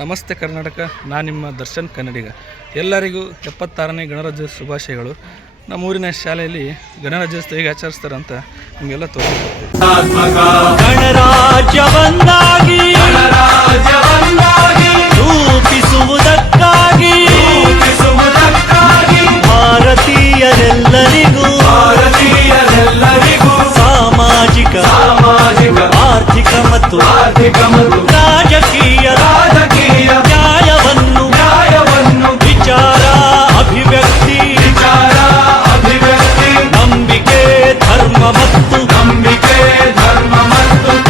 ನಮಸ್ತೆ ಕರ್ನಾಟಕ, ನಾನು ನಿಮ್ಮ ದರ್ಶನ್ ಕನ್ನಡಿಗ. ಎಲ್ಲರಿಗೂ 76ನೇ ಗಣರಾಜ್ಯೋತ್ಸವ ಶುಭಾಶಯಗಳು. ನಮ್ಮೂರಿನ ಶಾಲೆಯಲ್ಲಿ ಗಣರಾಜ್ಯೋತ್ಸವ ಹೇಗೆ ಆಚರಿಸ್ತಾರೆ ಅಂತ ನಿಮಗೆಲ್ಲ ತೋರಿಸ್ತಾರೆ. ರೂಪಿಸುವುದಕ್ಕಾಗಿ ಭಾರತೀಯರೆಲ್ಲರಿಗೂ ಸಾಮಾಜಿಕ ಆರ್ಥಿಕ ಮತ್ತು ರಾಜಕೀಯ ನ್ಯಾಯವನ್ನು ವಿಚಾರ ಅಭಿವ್ಯಕ್ತಿ ನಂಬಿಕೆ ಧರ್ಮ ಮತ್ತು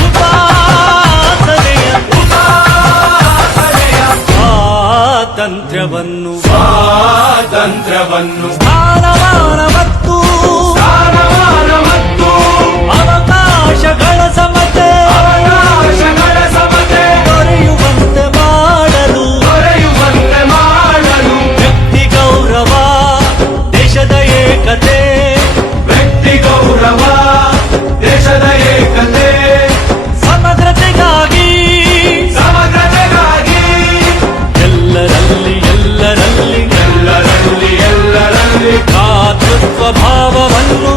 ಉಪಾಸನೆಯ ಸ್ವಾತಂತ್ರ್ಯವನ್ನು ಸ್ಥಾನಮಾನ ಮತ್ತು ಅವಕಾಶಗಳ ಸಮತೆ ದೊರೆಯುವಂತೆ ಮಾಡಲು ವ್ಯಕ್ತಿ ಗೌರವ ದೇಶದ ಏಕತೆ ಸಮಗ್ರತೆಗಾಗಿ ಎಲ್ಲರಲ್ಲಿ ಭ್ರಾತೃತ್ವ ಭಾವವನ್ನು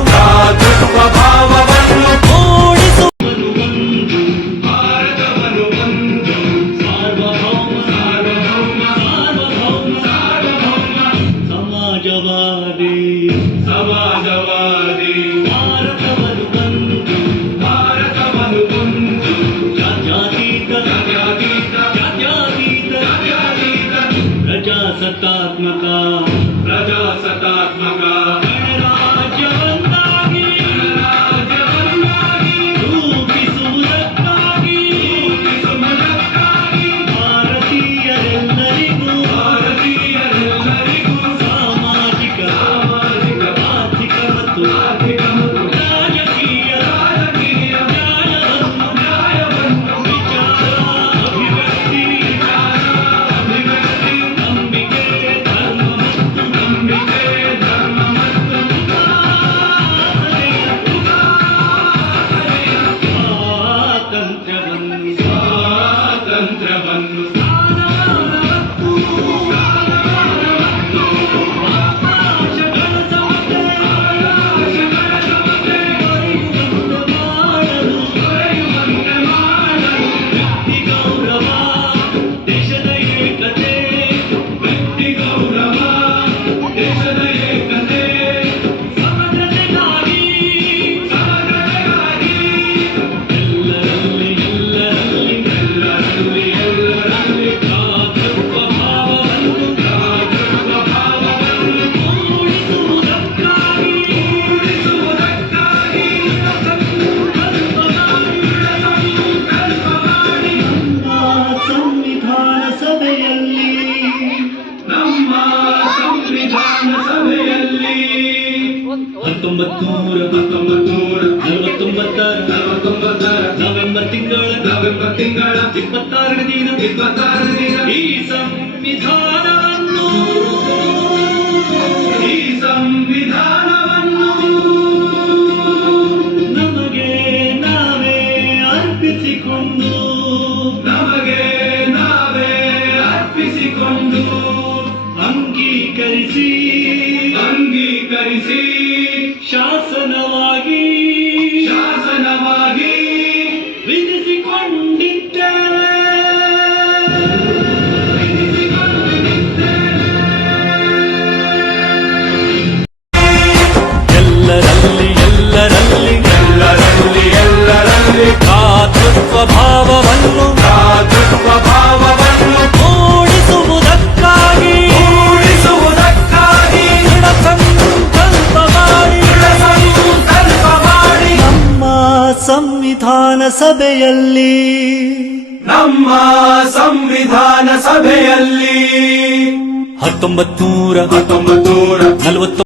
ಸಮಾಜವಾದಿ ಭಾರತವನ್ನು ಒಂದು ಜಾತ್ಯತೀತ ಪ್ರಜಾಸತ್ತಾತ್ಮಕ ಗಣರಾಜ್ಯವನ್ನಾಗಿ ರೂಪಿಸುವುದಕ್ಕಾಗಿ ಭಾರತೀಯರೆಲ್ಲರಿಗೂ ಸಾಮಾಜಿಕ ಆರ್ಥಿಕ ಮತ್ತು ರಾಜಕೀಯ ನ್ಯಾಯವನ್ನು ವಿಚಾರ ಅಭಿವ್ಯಕ್ತಿ ನಂಬಿಕೆ ಧರ್ಮ ಮತ್ತು ಸ್ವಾತಂತ್ರ್ಯವನ್ನು ನವೆಂಬರ್ ತಿಂಗಳ 26ನೇ ದಿನ ಈ ಸಂವಿಧಾನವನ್ನು ನಮಗೆ ನಾವೇ ಅರ್ಪಿಸಿಕೊಂಡು ಅಂಗೀಕರಿಸಿ ಶಾಸನವಾಗಿ ವಿಧಿಸಿಕೊಂಡಿದ್ದೇವೆ. ಎಲ್ಲರಲ್ಲಿ ಭ್ರಾತೃತ್ವ ಭಾವವನ್ನು ಮೂಡಿಸುವುದಕ್ಕಾಗಿ ದೃಢ ಸಂಕಲ್ಪ ಮಾಡಿ ನಮ್ಮ ಸಂವಿಧಾನ ಸಭೆಯಲ್ಲಿ 1940